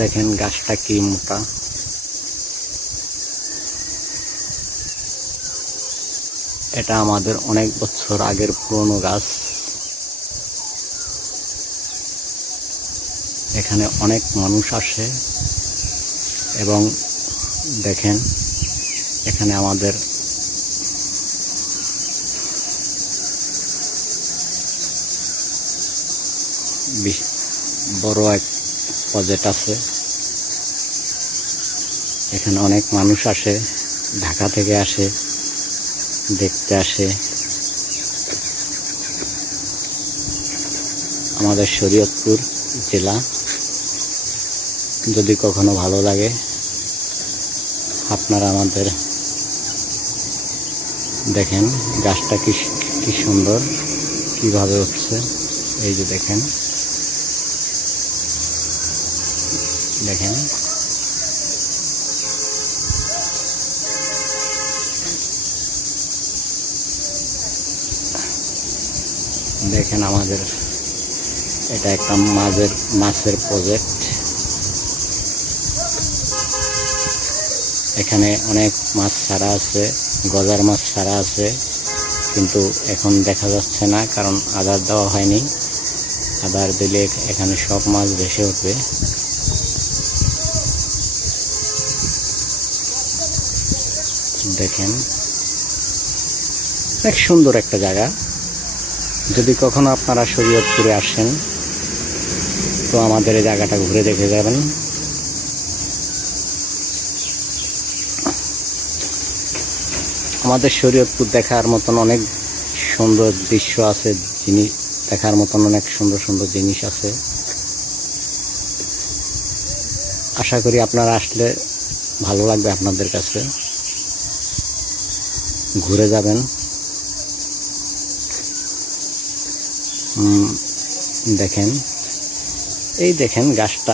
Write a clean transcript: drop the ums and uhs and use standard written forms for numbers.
দেখেন গাছটা কি মোটা। এটা আমাদের অনেক বছর আগের পুরনো গাছ। এখানে অনেক মানুষ আসে এবং দেখেন এখানে আমাদের বড় এক প্রজেক্ট আছে। এখানে অনেক মানুষ আসে, ঢাকা থেকে আসে, দেখতে আসে। আমাদের শরীয়তপুর জেলা। যদি কখনো ভালো লাগে আপনারা আমাদের দেখেন গাছটা কি সুন্দর কিভাবে উঠছে। এই যে দেখেন দেখেন দেখেন আমাদের এটা একটা মাছের প্রজেক্ট। এখানে অনেক মাছ ছাড়া আছে, গজার মাছ ছাড়া আছে, কিন্তু এখন দেখা যাচ্ছে না, কারণ আদার দেওয়া হয়নি। আদার দিলে এখানে সব মাছ ভেসে উঠবে। দেখেন অনেক সুন্দর একটা জায়গা। যদি কখনো আপনারা শরীয়তপুরে আসেন তো আমাদের এই জায়গাটা ঘুরে দেখে যাবেন। আমাদের শরীয়তপুর দেখার মতন অনেক সুন্দর দৃশ্য আছে, জিনিস দেখার মতন অনেক সুন্দর সুন্দর জিনিস আছে। আশা করি আপনারা আসলে ভালো লাগবে, আপনাদের কাছে ঘুরে যাবেন। দেখেন এই দেখেন গাছটা।